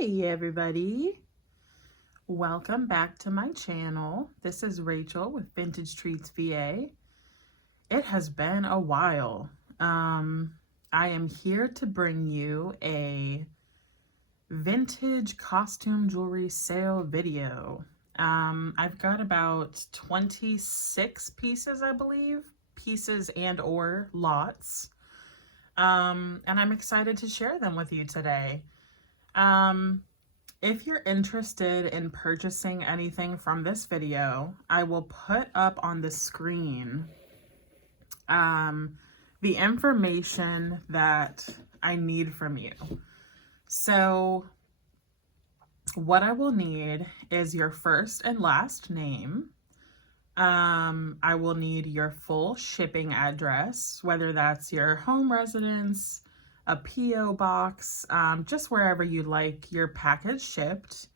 Hey everybody, welcome back to my channel. This is Rachel with Vintage Treats VA. It has been a while. I am here to bring you a vintage costume jewelry sale video. I've got about 26 pieces, I believe, pieces and or lots. And I'm excited to share them with you today. If you're interested in purchasing anything from this video, I will put up on the screen the information that I need from you. So what I will need is your first and last name. I will need your full shipping address, whether that's your home residence, a P.O. box, just wherever you'd like your package shipped.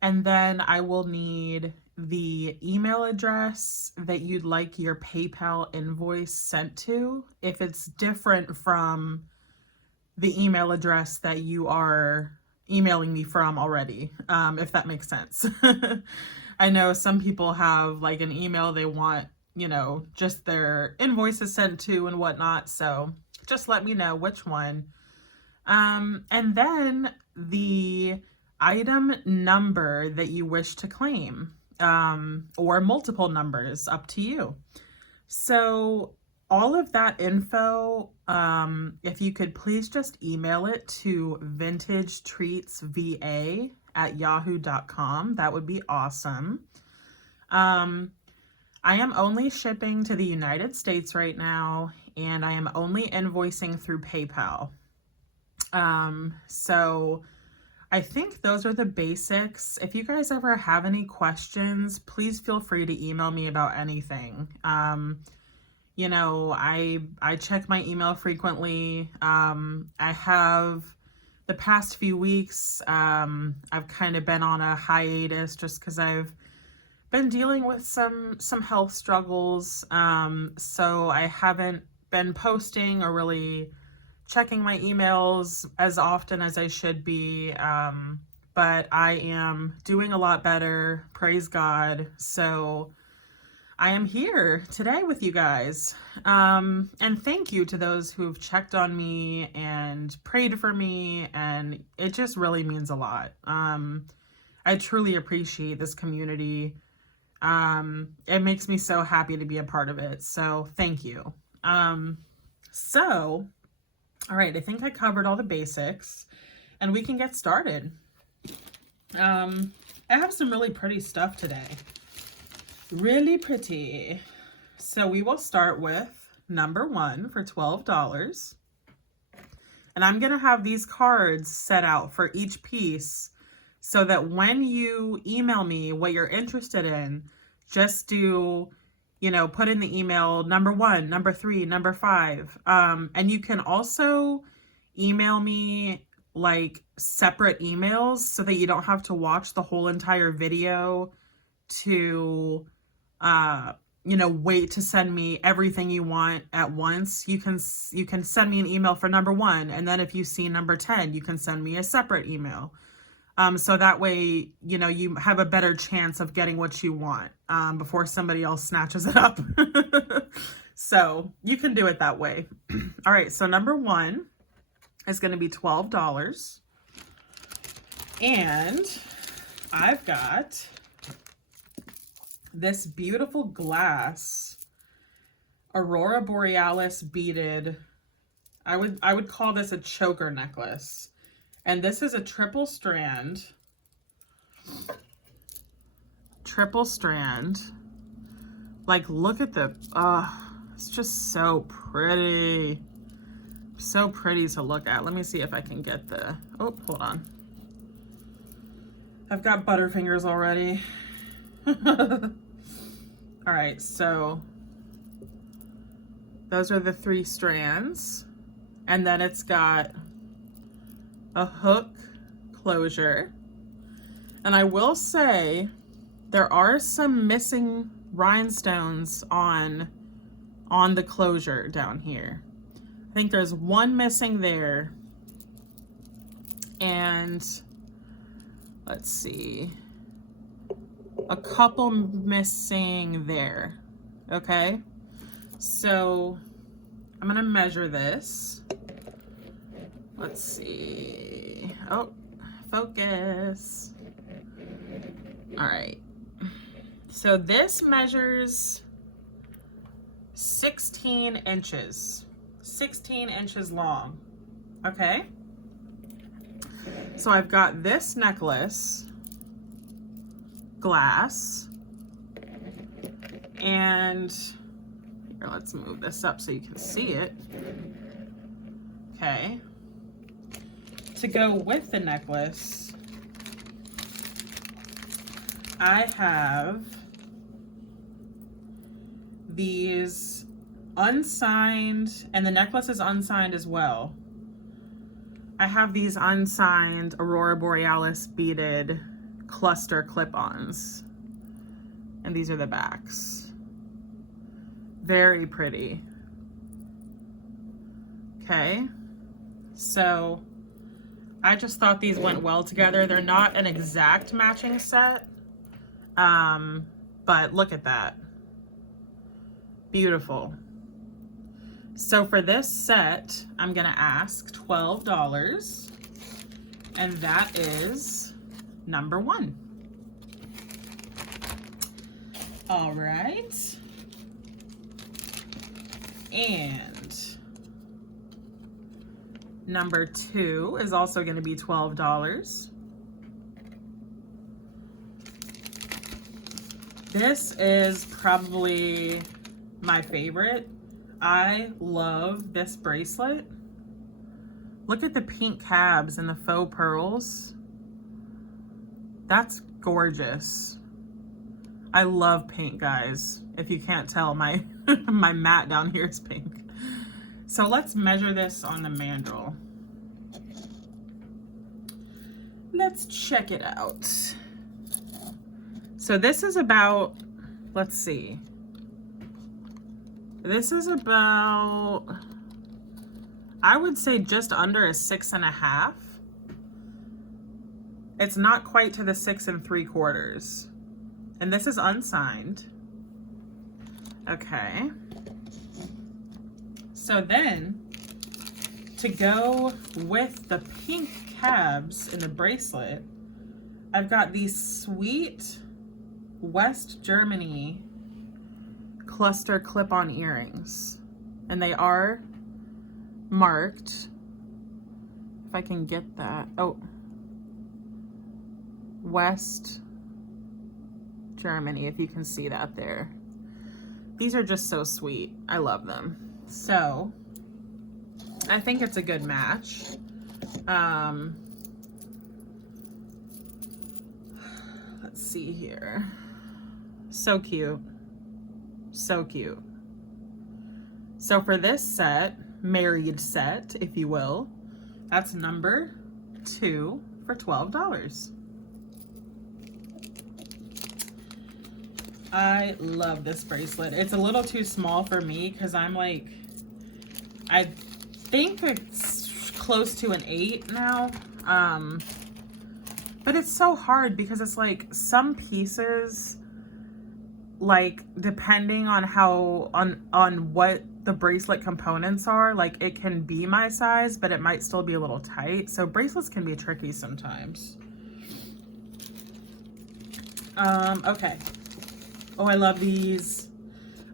And then I will need the email address that you'd like your PayPal invoice sent to, if it's different from the email address that you are emailing me from already, if that makes sense. I know some people have like an email they want, just their invoices sent to and whatnot. So just let me know which one. And then the item number that you wish to claim, or multiple numbers, up to you. So all of that info, if you could please just email it to vintagetreatsva@yahoo.com, that would be awesome. I am only shipping to the United States right now, and I am only invoicing through PayPal. So I think those are the basics. If you guys ever have any questions, please feel free to email me about anything. I check my email frequently. I have the past few weeks, I've kind of been on a hiatus just because I've been dealing with some health struggles. So I haven't been posting or really checking my emails as often as I should be. But I am doing a lot better, praise God. So I am here today with you guys. And thank you to those who've checked on me and prayed for me. And it just really means a lot. I truly appreciate this community. It makes me so happy to be a part of it. So thank you. All right, I think I covered all the basics and we can get started. I have some really pretty stuff today. Really pretty. So we will start with number 1 for $12. And I'm going to have these cards set out for each piece so that when you email me what you're interested in, just do, put in the email number 1, number 3, number 5. And you can also email me like separate emails so that you don't have to watch the whole entire video to wait to send me everything you want at once. You can send me an email for number 1, and then if you see number 10, you can send me a separate email. So that way, you have a better chance of getting what you want before somebody else snatches it up. So you can do it that way. All right, so number 1 is going to be $12. And I've got this beautiful glass Aurora Borealis beaded, I would call this a choker necklace. And this is a triple strand. Like, look at it's just so pretty. So pretty to look at. Let me see if I can get hold on. I've got butterfingers already. All right, so those are the 3 strands. And then it's got a hook closure. And I will say there are some missing rhinestones on the closure down here. I think there's one missing there. And let's see, a couple missing there. Okay, so I'm gonna measure this. Let's see. Oh, focus. All right. So this measures 16 inches. 16 inches long. Okay. So I've got this necklace, glass, and here, let's move this up so you can see it. Okay. To go with the necklace, I have these unsigned, and the necklace is unsigned as well. I have these unsigned Aurora Borealis beaded cluster clip-ons, and these are the backs. Very pretty. Okay, so I just thought these went well together. They're not an exact matching set, but look at that. Beautiful. So for this set, I'm gonna ask $12, and that is number 1. All right. And number 2 is also gonna be $12. This is probably my favorite. I love this bracelet. Look at the pink cabs and the faux pearls. That's gorgeous. I love pink, guys. If you can't tell, my my mat down here is pink. So let's measure this on the mandrel. Let's check it out. So this is about, let's see. This is about, I would say just under a 6.5. It's not quite to the 6 3/4. And this is unsigned. Okay. So then, to go with the pink cabs in the bracelet, I've got these sweet West Germany cluster clip-on earrings, and they are marked, if I can get that. Oh, West Germany, if you can see that there. These are just so sweet. I love them. So I think it's a good match. Let's see here. So cute. So cute. So for this set, married set, if you will, that's number 2 for $12. I love this bracelet. It's a little too small for me because I'm like, I think it's close to an 8 now. But it's so hard because it's like some pieces, like depending on how, on what the bracelet components are, like it can be my size, but it might still be a little tight. So bracelets can be tricky sometimes. Okay. Oh, I love these.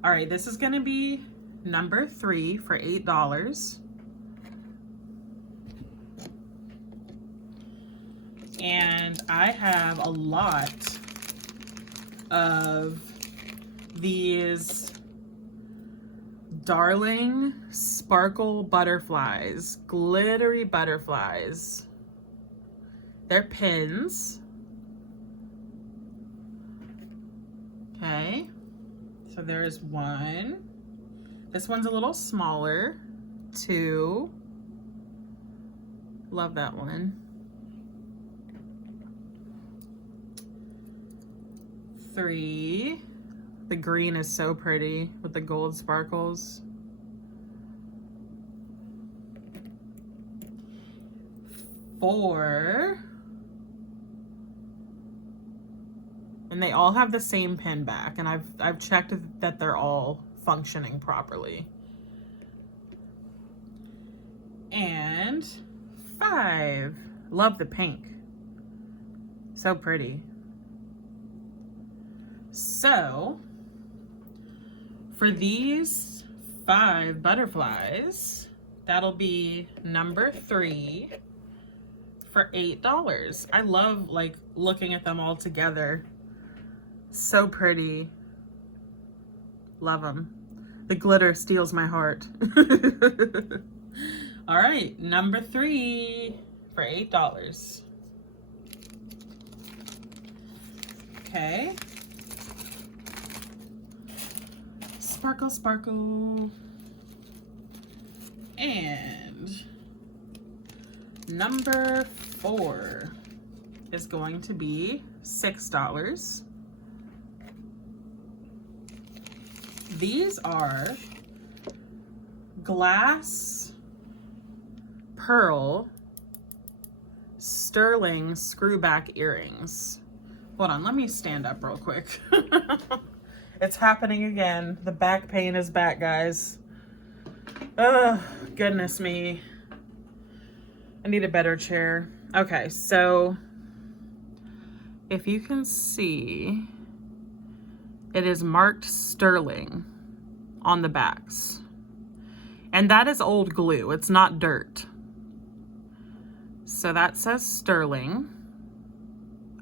All right, this is gonna be number 3 for $8. And I have a lot of these Darling Sparkle Butterflies, glittery butterflies. They're pins. Okay, so there's 1. This one's a little smaller. 2. Love that one. 3. The green is so pretty with the gold sparkles. 4. And they all have the same pin back, and I've checked that they're all functioning properly. And 5. Love the pink. So pretty. So, for these 5 butterflies, that'll be number 3 for $8. I love like looking at them all together. So pretty. Love them. The glitter steals my heart. All right, number 3 for $8. Okay. Sparkle, sparkle. And number 4 is going to be $6. These are glass pearl sterling screwback earrings. Hold on, let me stand up real quick. It's happening again. The back pain is back, guys. Oh, goodness me. I need a better chair. Okay, so if you can see, it is marked sterling on the backs. And that is old glue, it's not dirt. So that says sterling.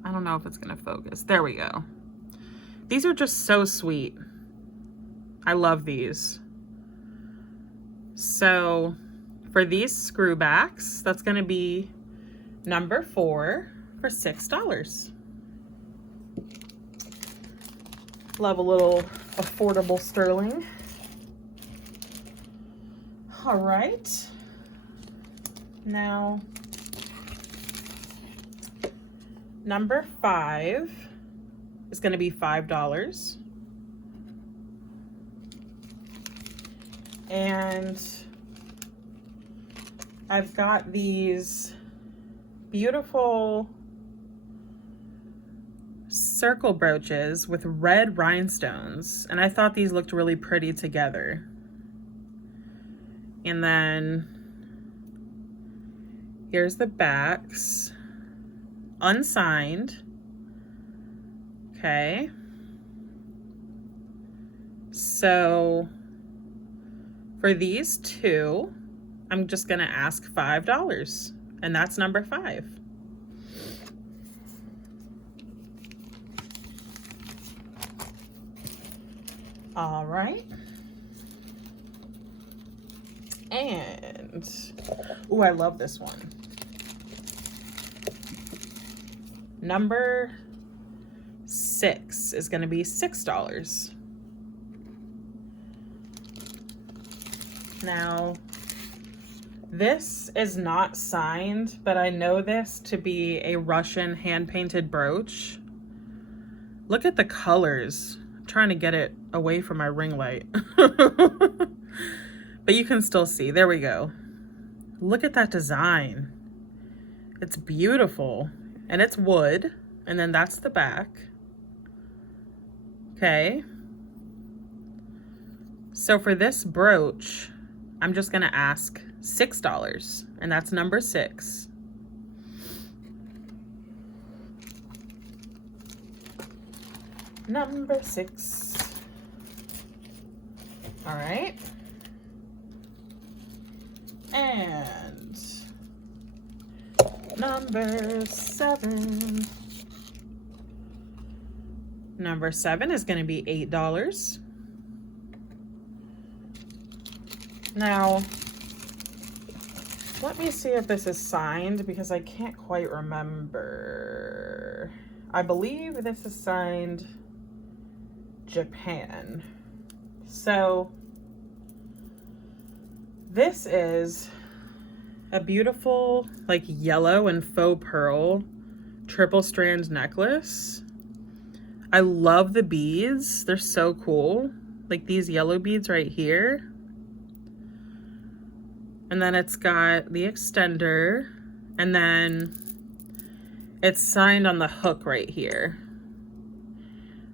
I don't know if it's gonna focus. There we go. These are just so sweet. I love these. So for these screwbacks, that's gonna be number 4 for $6. Love a little affordable sterling. All right. Now, number 5 is going to be $5. And I've got these beautiful circle brooches with red rhinestones, and I thought these looked really pretty together. And then here's the backs, unsigned. Okay, so for these 2, I'm just gonna ask $5, and that's number 5. All right. And, ooh, I love this one. Number 6 is going to be $6. Now, this is not signed, but I know this to be a Russian hand-painted brooch. Look at the colors. I'm trying to get it away from my ring light. But you can still see. There we go. Look at that design. It's beautiful. And it's wood. And then that's the back. Okay. So for this brooch, I'm just going to ask $6. And that's number 6. Number 6. All right. And number 7. Number 7 is going to be $8. Now, let me see if this is signed because I can't quite remember. I believe this is signed Japan. So this is a beautiful like yellow and faux pearl triple strand necklace. I love the beads. They're so cool. Like these yellow beads right here. And then it's got the extender, and then it's signed on the hook right here.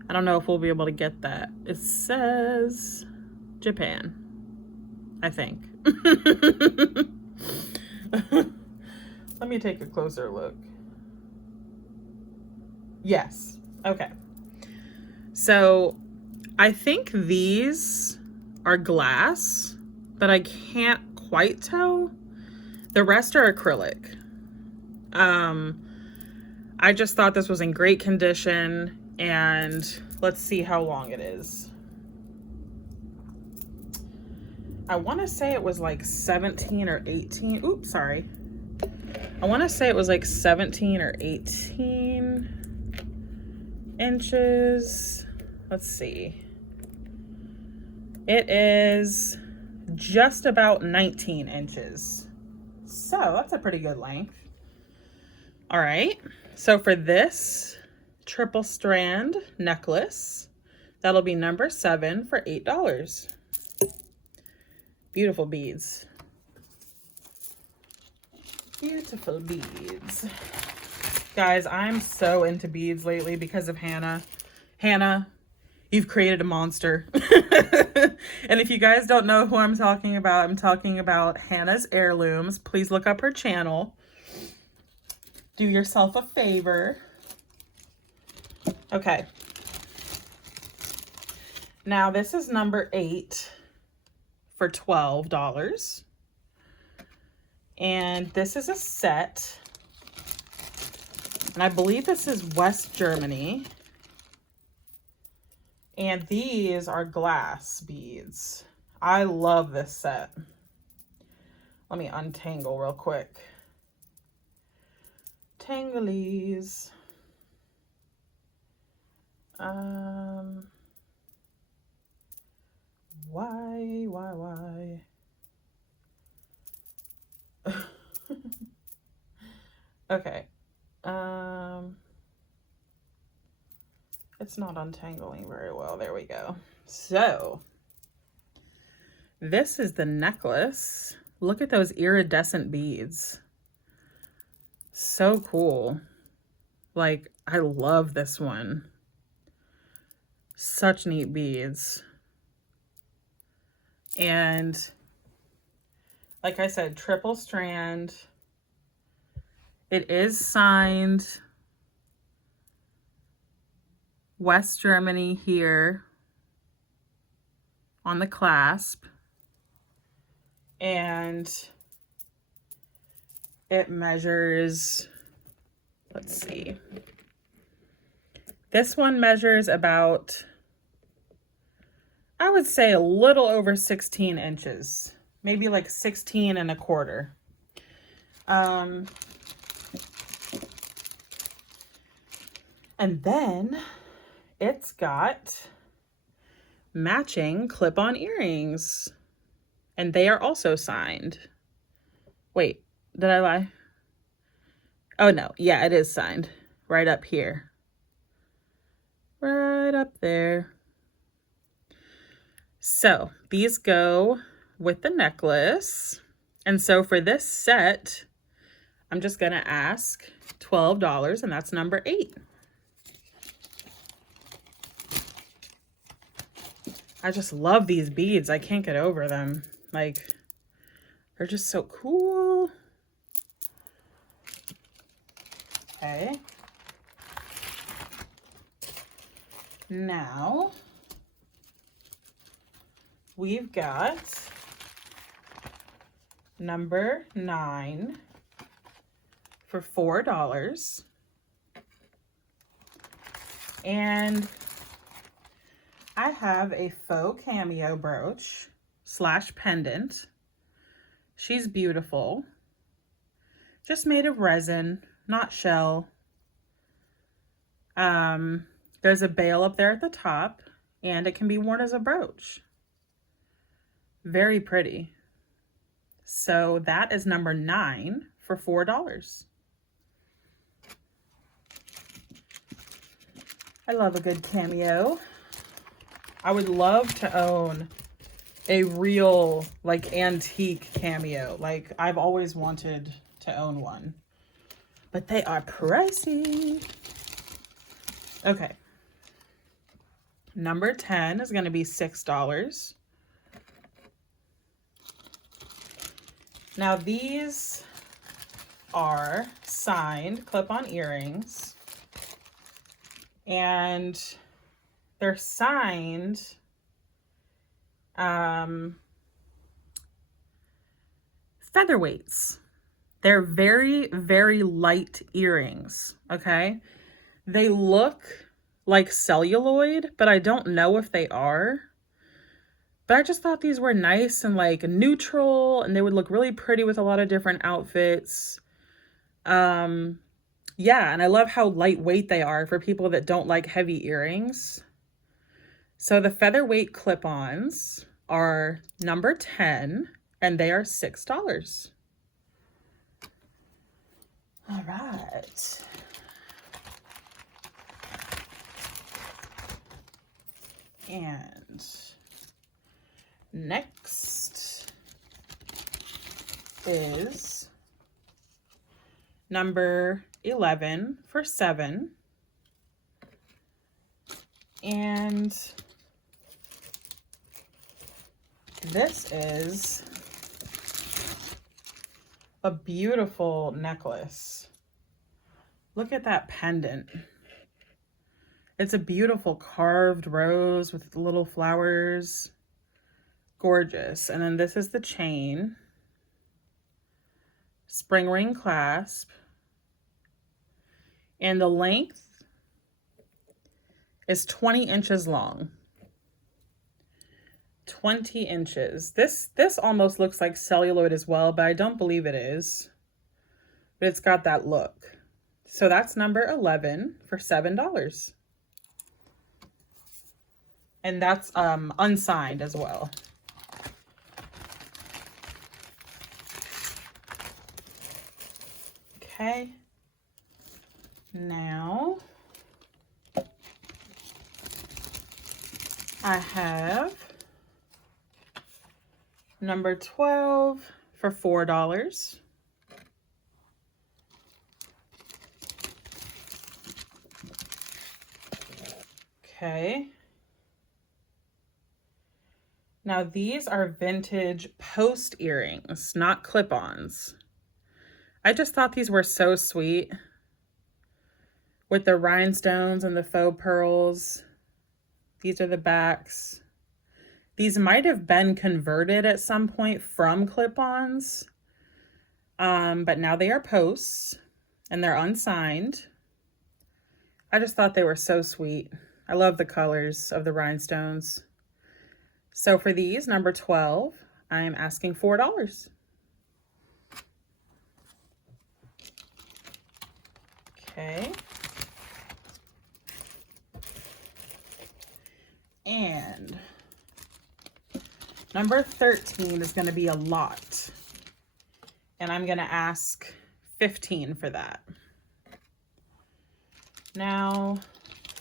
I don't know if we'll be able to get that. It says Japan, I think. Let me take a closer look. Yes. Okay. So I think these are glass, but I can't quite tell. The rest are acrylic. I just thought this was in great condition, and let's see how long it is. I want to say it was like 17 or 18. Oops, sorry. I want to say it was like 17 or 18 inches. Let's see. It is just about 19 inches. So that's a pretty good length. All right. So for this triple strand necklace, that'll be number 7 for $8. Beautiful beads. Beautiful beads. Guys, I'm so into beads lately because of Hannah. Hannah, you've created a monster. And if you guys don't know who I'm talking about Hannah's Heirlooms. Please look up her channel. Do yourself a favor. Okay. Now this is number 8 for $12. And this is a set. And I believe this is West Germany. And these are glass beads. I love this set. Let me untangle real quick. Tanglies. Why? Okay. It's not untangling very well. There we go. So, this is the necklace. Look at those iridescent beads. So cool. Like, I love this one. Such neat beads. And like I said, triple strand. It is signed West Germany here on the clasp. And it measures, let's see. This one measures about, I would say a little over 16 inches, maybe like 16 and a quarter. And then it's got matching clip-on earrings, and they are also signed. Wait, did I lie? Oh no, yeah, it is signed right up here. Right up there. So these go with the necklace. And so for this set, I'm just gonna ask $12, and that's number 8. I just love these beads. I can't get over them. Like, they're just so cool. Okay. Now, we've got number 9 for $4. And I have a faux cameo brooch / pendant. She's beautiful. Just made of resin, not shell. There's a bail up there at the top, and it can be worn as a brooch. Very pretty. So that is number 9 for $4. I love a good cameo. I would love to own a real, like, antique cameo. Like, I've always wanted to own one. But they are pricey. Okay. Number 10 is going to be $6. Now these are signed clip-on earrings, and they're signed featherweights. They're very, very light earrings, okay? They look like celluloid, but I don't know if they are. But I just thought these were nice and like neutral, and they would look really pretty with a lot of different outfits. Yeah, and I love how lightweight they are for people that don't like heavy earrings. So the featherweight clip-ons are number 10, and they are $6. All right. And next is number 11 for $7. And this is a beautiful necklace. Look at that pendant. It's a beautiful carved rose with little flowers. Gorgeous. And then this is the chain. Spring ring clasp. And the length is 20 inches long. 20 inches. This almost looks like celluloid as well, but I don't believe it is. But it's got that look. So that's number 11 for $7. And that's unsigned as well. Okay. Now I have number 12 for $4. Okay. Now these are vintage post earrings, not clip-ons. I just thought these were so sweet with the rhinestones and the faux pearls. These are the backs. These might have been converted at some point from clip-ons, but now they are posts and they're unsigned. I just thought they were so sweet. I love the colors of the rhinestones. So for these, number 12, I am asking $4. Okay. And number 13 is going to be a lot. And I'm going to ask $15 for that. Now,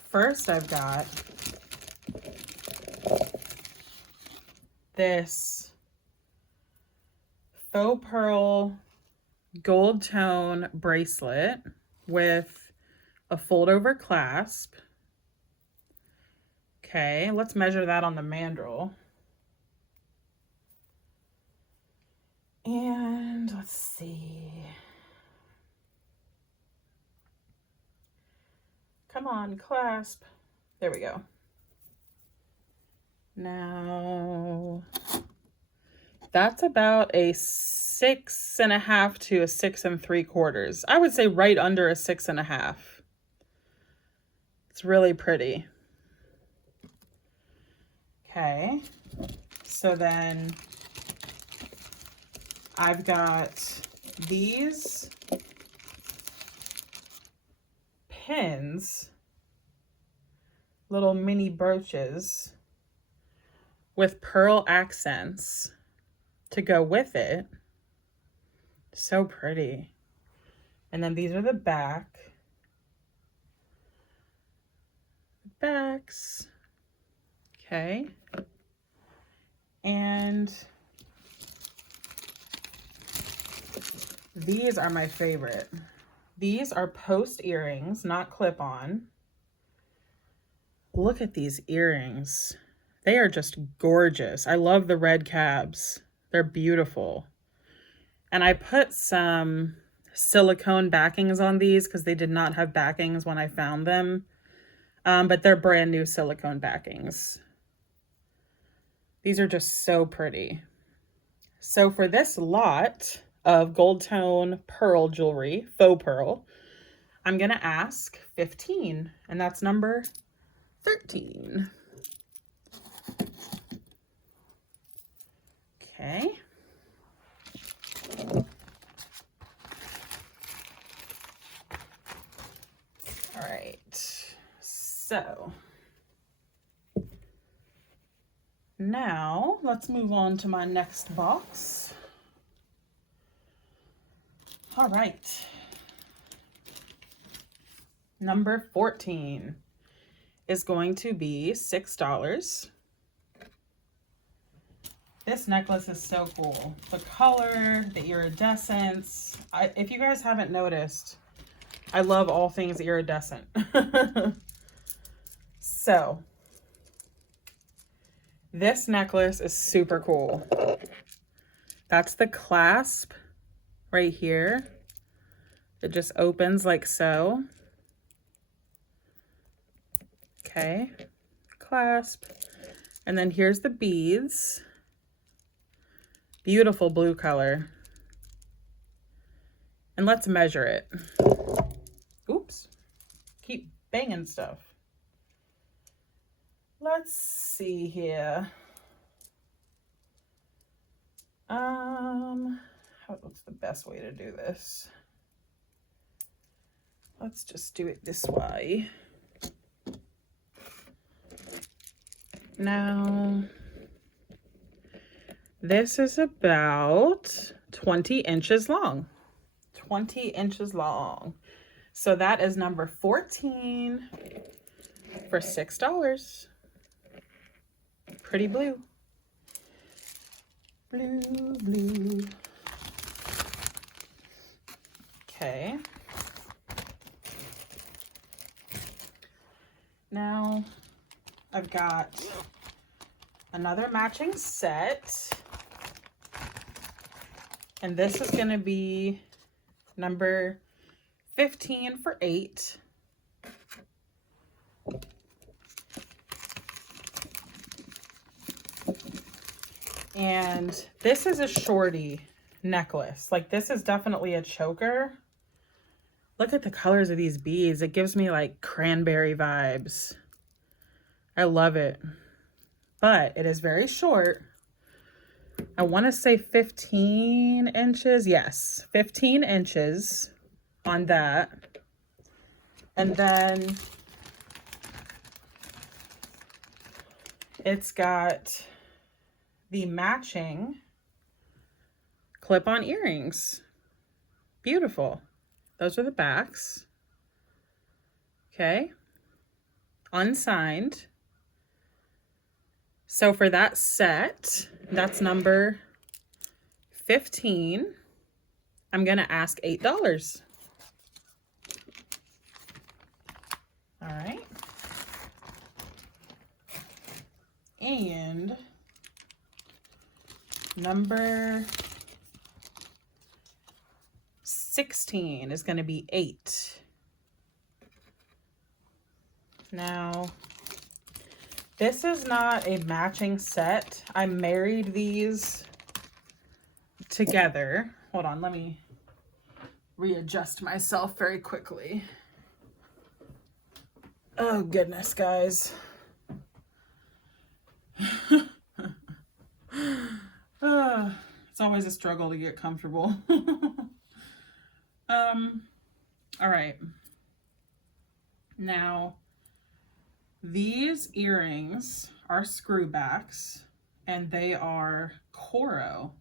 first I've got this faux pearl gold tone bracelet with a fold over clasp. Okay, let's measure that on the mandrel. And let's see. Come on, clasp. There we go. Now, that's about a 6.5 to a 6 3/4. I would say right under a 6.5. It's really pretty. Okay, so then I've got these pins, little mini brooches with pearl accents to go with it. So pretty. And then these are the backs. Okay. And these are my favorite. These are post earrings, not clip-on. look at these earrings. They are just gorgeous. I love the red cabs. They're beautiful. And I put some silicone backings on these because they did not have backings when I found them. But they're brand new silicone backings. These are just so pretty. So for this lot of gold tone pearl jewelry, faux pearl, I'm going to ask 15, and that's number 13. Okay. All right. So now let's move on to my next box. All right. Number 14 is going to be $6. This necklace is so cool. The color, the iridescence. If you guys haven't noticed, I love all things iridescent. So, this necklace is super cool. That's the clasp right here. It just opens like so. Okay, clasp. And then here's the beads. Beautiful blue color. And let's measure it. Oops, keep banging stuff. Let's see here. What's the best way to do this? Let's just do it this way. Now, this is about 20 inches long. 20 inches long. So that is number 14 for $6. Pretty blue. Blue, blue. Okay. Now, I've got another matching set. And this is going to be number 15 for $8. And this is a shorty necklace. Like, this is definitely a choker. Look at the colors of these beads. It gives me like cranberry vibes. I love it. But it is very short. I want to say 15 inches. Yes, 15 inches on that. And then it's got the matching clip-on earrings. Beautiful. Those are the backs. Okay. Unsigned. So for that set, that's number 15. I'm going to ask $8. All right. And number 16 is going to be $8. Now, this is not a matching set. I married these together. Hold on, let me readjust myself very quickly. Oh, goodness, guys. It's always a struggle to get comfortable. All right. Now, these earrings are screwbacks, and they are coral.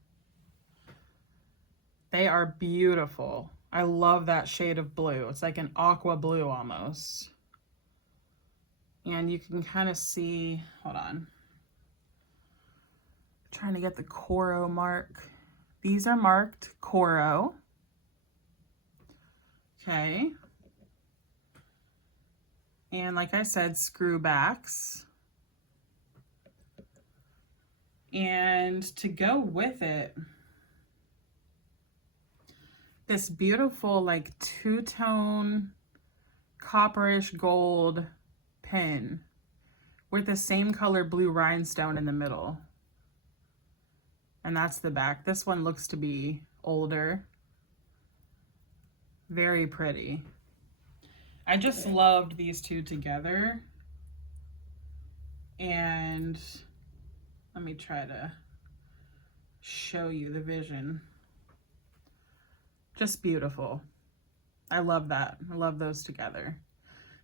They are beautiful. I love that shade of blue. It's like an aqua blue almost. And you can kind of see, hold on. I'm trying to get the Coro mark. These are marked Coro. Okay. And like I said, screw backs. And to go with it, this beautiful like two-tone copperish gold pin with the same color blue rhinestone in the middle. And that's the back. This one looks to be older. Very pretty. I just loved these two together. And let me try to show you the vision. Just beautiful. I love that. I love those together.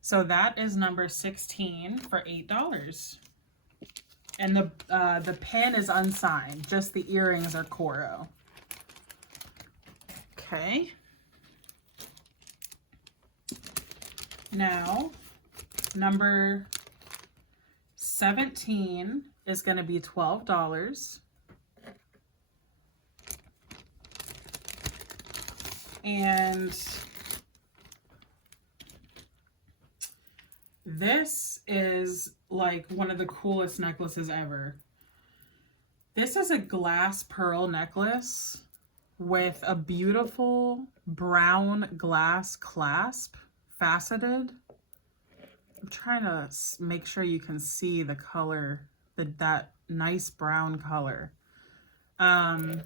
So that is number 16 for $8. And the pin is unsigned. Just the earrings are Coro. Okay. Now, number 17 is going to be $12. And this is like one of the coolest necklaces ever. This is a glass pearl necklace with a beautiful brown glass clasp, faceted. I'm trying to make sure you can see the color, that nice brown color. And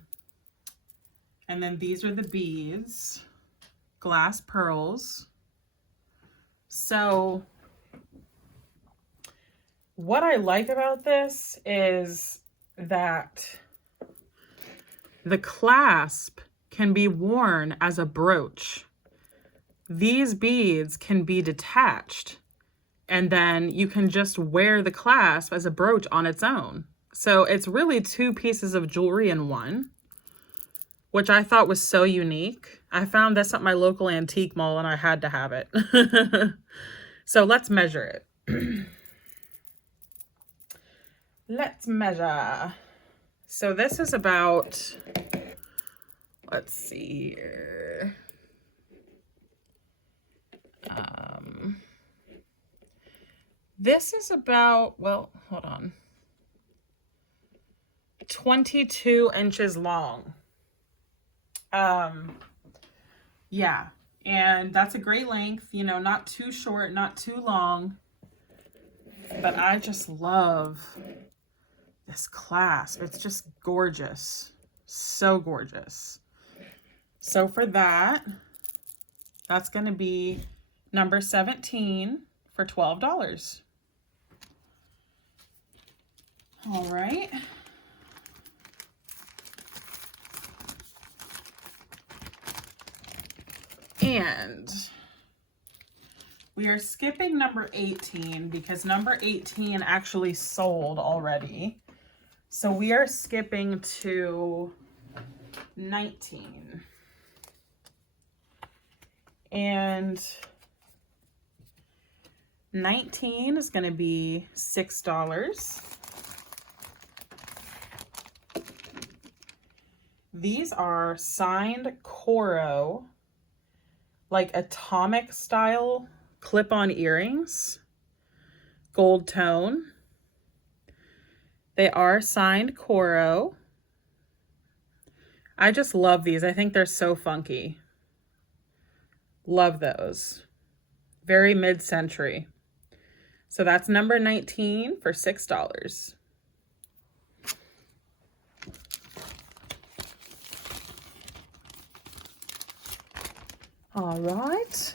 then these are the beads, glass pearls. So what I like about this is that the clasp can be worn as a brooch. These beads can be detached, and then you can just wear the clasp as a brooch on its own. So it's really two pieces of jewelry in one, which I thought was so unique. I found this at my local antique mall and I had to have it. So let's measure it. Let's measure. So this is about, let's see here. This is about, well, hold on. 22 inches long. Yeah, and that's a great length, you know, not too short, not too long, but I just love this clasp. It's just gorgeous. So gorgeous. So for that, that's going to be number 17 for $12. All right. And we are skipping number 18 because number 18 actually sold already. So we are skipping to 19. And 19 is going to be $6. These are signed Coro, like atomic style clip-on earrings, gold tone. They are signed Coro. I just love these. I think they're so funky. Love those. Very mid-century. So that's number 19 for $6. All right.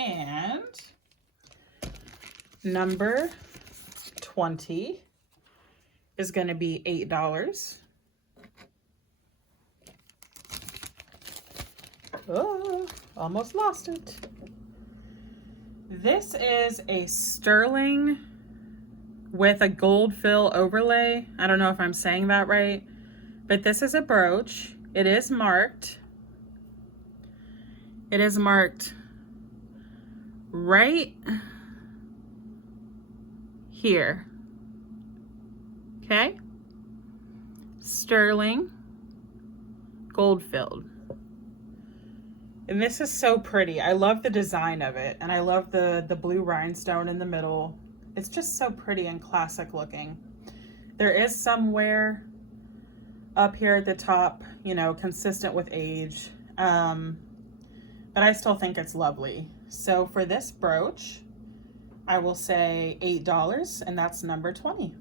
And number 20 is going to be $8. Oh, almost lost it. This is a sterling with a gold fill overlay. I don't know if I'm saying that right, but this is a brooch. It is marked. It is marked right here. Okay? Sterling, gold filled. And this is so pretty. I love the design of it, and I love the blue rhinestone in the middle. It's just so pretty and classic looking. There is some wear up here at the top, you know, consistent with age, but I still think it's lovely. So for this brooch, I will say $8, and that's number 20.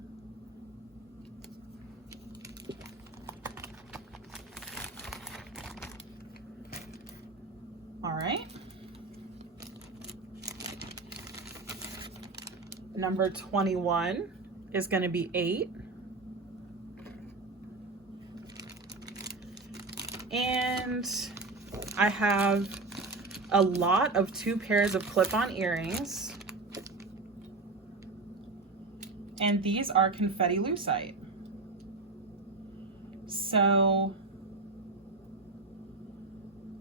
All right. Number 21 is going to be $8. And I have a lot of 2 pairs of clip-on earrings. And these are confetti lucite. So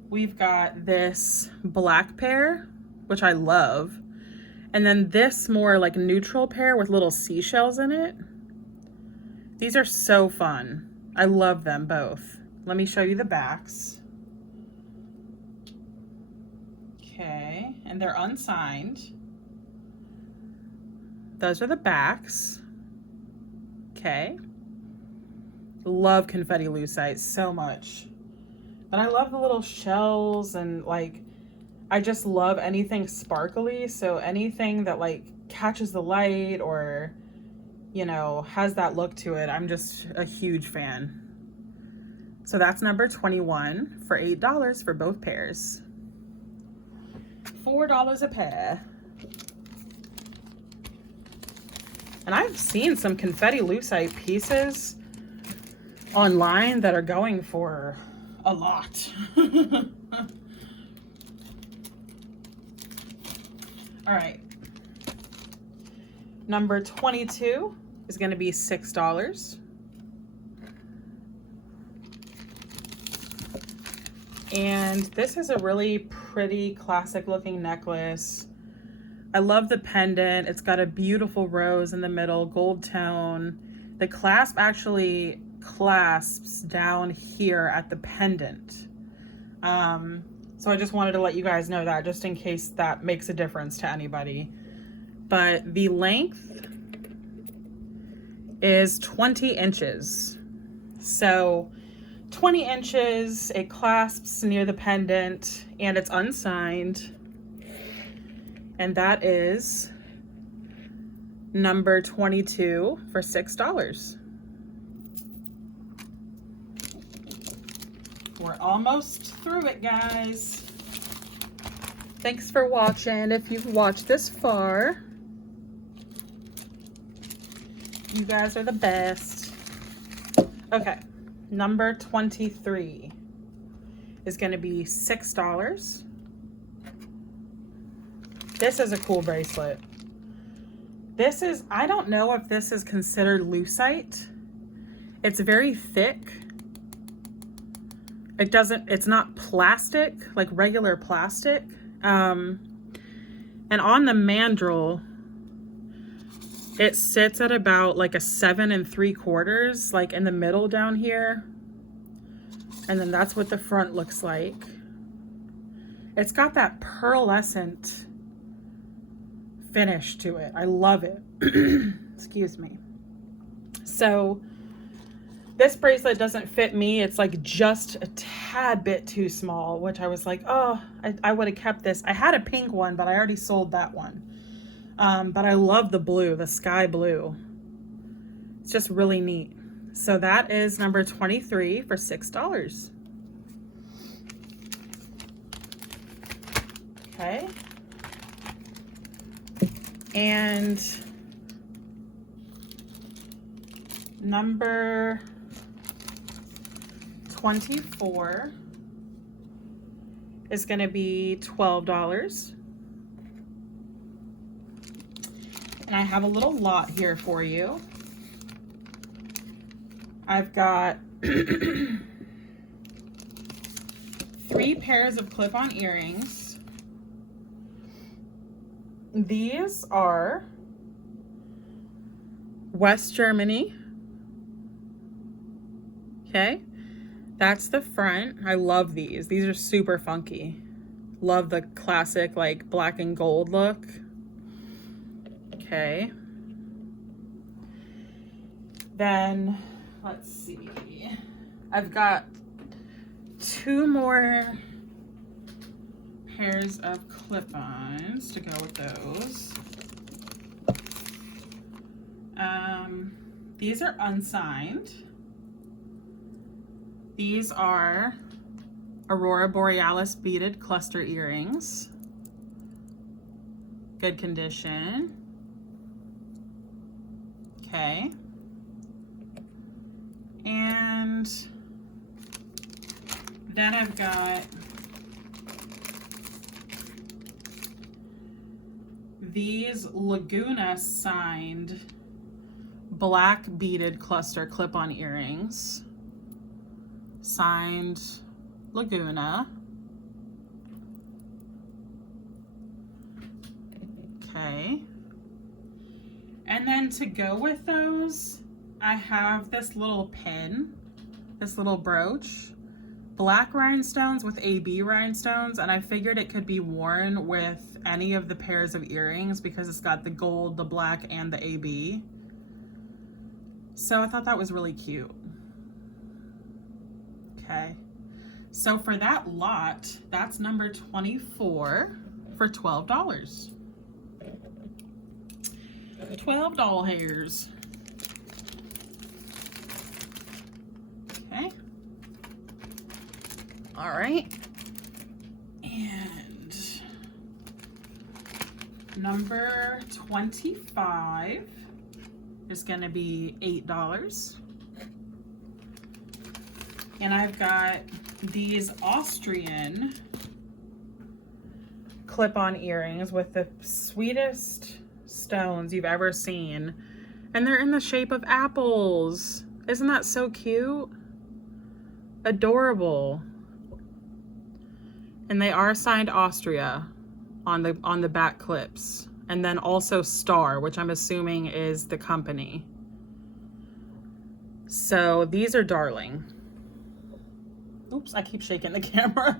we've got this black pair, which I love, and then this more like neutral pair with little seashells in it. These are so fun. I love them both. Let me show you the backs. Okay, and they're unsigned. Those are the backs. Okay. Love confetti lucite so much. But I love the little shells, and like, I just love anything sparkly. So anything that like catches the light or, you know, has that look to it, I'm just a huge fan. So that's number 21 for $8 for both pairs. $4 a pair. And I've seen some confetti lucite pieces online that are going for a lot. All right. Number 22 is going to be $6. And this is a really pretty classic looking necklace. I love the pendant. It's got a beautiful rose in the middle, gold tone. The clasp actually clasps down here at the pendant. So I just wanted to let you guys know that, just in case that makes a difference to anybody. But the length is 20 inches. So 20 inches, it clasps near the pendant, and it's unsigned. And that is number 22 for $6. We're almost through it, guys. Thanks for watching. If you've watched this far, you guys are the best. Okay, number 23 is going to be $6. This is a cool bracelet. This is, I don't know if this is considered lucite. It's very thick. It's not plastic, like regular plastic. And on the mandrel, it sits at about like a 7 3/4, like in the middle down here. And then that's what the front looks like. It's got that pearlescent finish to it. I love it. Excuse me. So this bracelet doesn't fit me. It's like just a tad bit too small, which I was like, oh, I would have kept this. I had a pink one, but I already sold that one. But I love the blue, the sky blue. It's just really neat. So that is number 23 for $6. Okay. And number 24 is going to be $12. And I have a little lot here for you. I've got 3 pairs of clip-on earrings. These are West Germany. Okay, that's the front. I love these. These are super funky. Love the classic like black and gold look. Okay. Then, let's see. I've got 2 more pairs of clip-ons to go with those. These are unsigned. These are Aurora Borealis beaded cluster earrings. Good condition. Okay. And then I've got these Laguna signed black beaded cluster clip-on earrings. Signed Laguna. Okay. And then to go with those, I have this little pin, this little brooch, black rhinestones with AB rhinestones, and I figured it could be worn with any of the pairs of earrings because it's got the gold, the black, and the AB. So I thought that was really cute. Okay. So for that lot, that's number 24 for $12. 12 doll hairs. Okay. All right. And number 25 is going to be $8. And I've got these Austrian clip-on earrings with the sweetest stones you've ever seen. And they're in the shape of apples. Isn't that so cute? Adorable. And they are signed Austria on the back clips. And then also Star, which I'm assuming is the company. So these are darling. Oops, I keep shaking the camera.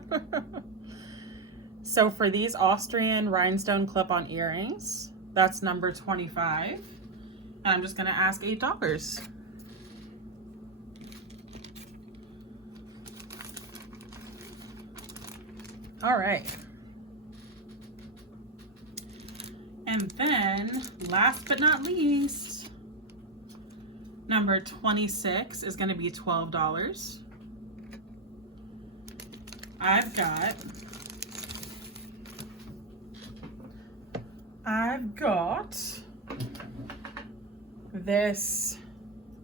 So for these Austrian rhinestone clip-on earrings, that's number 25. And I'm just gonna ask $8. All right. And then, last but not least, number 26 is going to be $12. I've got this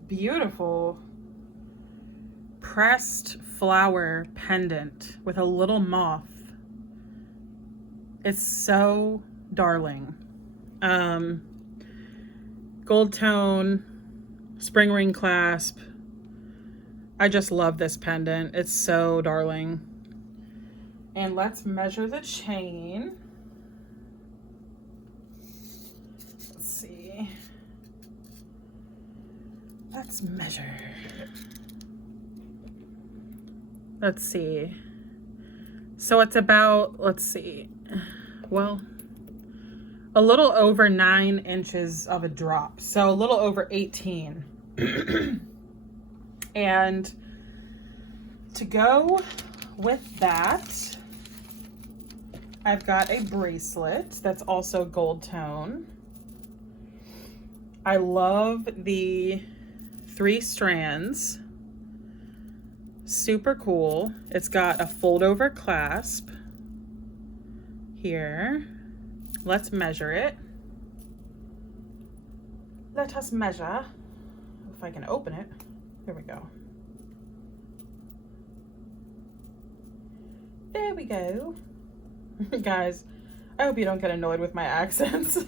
beautiful pressed flower pendant with a little moth. It's so darling. Gold tone, spring ring clasp. I just love this pendant. It's so darling. And let's measure the chain. Let's see. Let's measure. Let's see. So it's about, let's see. Well, a little over 9 inches of a drop. So a little over 18. And to go with that, I've got a bracelet that's also gold tone. I love the 3 strands. Super cool. It's got a fold over clasp here. Let's measure it. Let us measure. If I can open it. Here we go. There we go. Guys, I hope you don't get annoyed with my accents.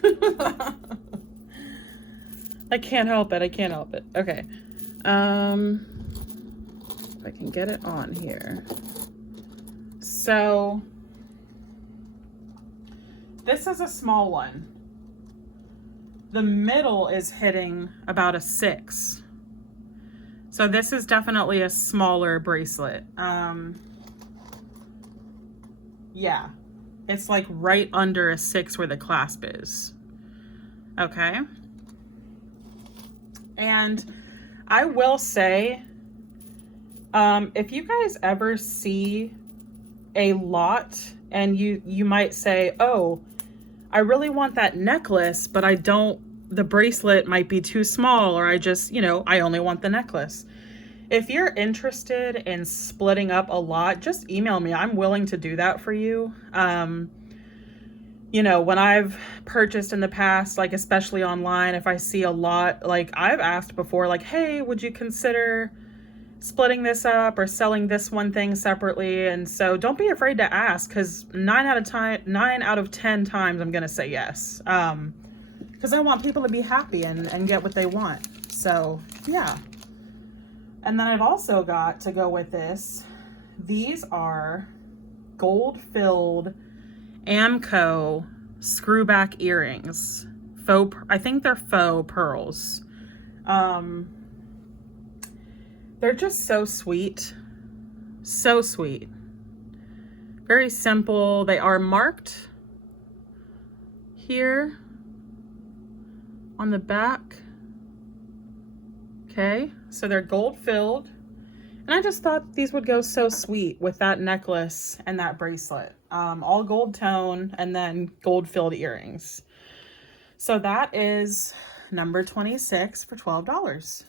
I can't help it. I can't help it. Okay. If I can get it on here. So this is a small one. The middle is hitting about a 6. So this is definitely a smaller bracelet. Yeah. It's like right under a 6 where the clasp is. Okay. And I will say, if you guys ever see a lot and you might say, oh, I really want that necklace, but the bracelet might be too small, or I just, I only want the necklace. If you're interested in splitting up a lot, just email me. I'm willing to do that for you. When I've purchased in the past, like especially online, if I see a lot, like I've asked before, like, hey, would you consider splitting this up or selling this one thing separately? And so don't be afraid to ask, because 9 out of 10 times I'm gonna say yes, because I want people to be happy and get what they want. So yeah. And then I've also got, to go with this, these are gold-filled Amco screwback earrings. I think they're faux pearls. They're just so sweet. So sweet. Very simple. They are marked here on the back. Okay, so they're gold filled. And I just thought these would go so sweet with that necklace and that bracelet. All gold tone and then gold filled earrings. So that is number 26 for $12.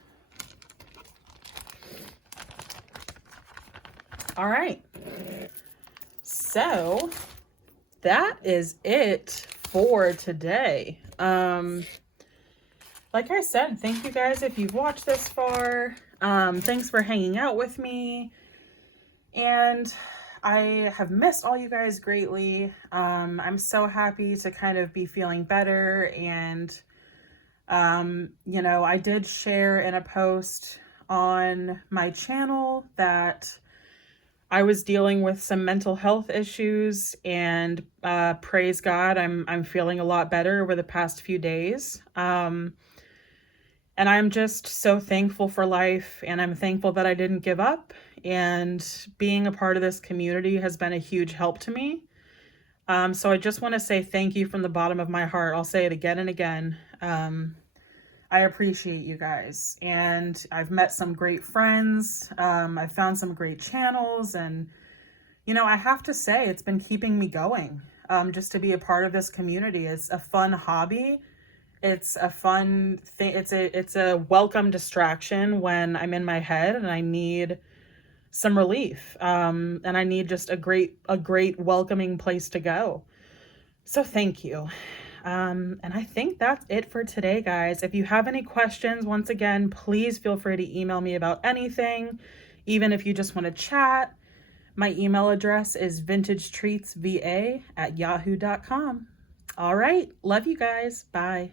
All right. So that is it for today. Like I said, thank you guys if you've watched this far. Thanks for hanging out with me. And I have missed all you guys greatly. I'm so happy to kind of be feeling better. And, I did share in a post on my channel that I was dealing with some mental health issues, and praise God, I'm feeling a lot better over the past few days. And I'm just so thankful for life, and I'm thankful that I didn't give up, and being a part of this community has been a huge help to me. So I just want to say thank you from the bottom of my heart. I'll say it again and again. I appreciate you guys, and I've met some great friends. I've found some great channels, and I have to say it's been keeping me going. Just to be a part of this community. It's a fun hobby. It's a fun thing. It's a welcome distraction when I'm in my head and I need some relief. And I need just a great welcoming place to go. So thank you. And I think that's it for today, guys. If you have any questions, once again, please feel free to email me about anything, even if you just want to chat. My email address is vintagetreatsva@yahoo.com. All right. Love you guys. Bye.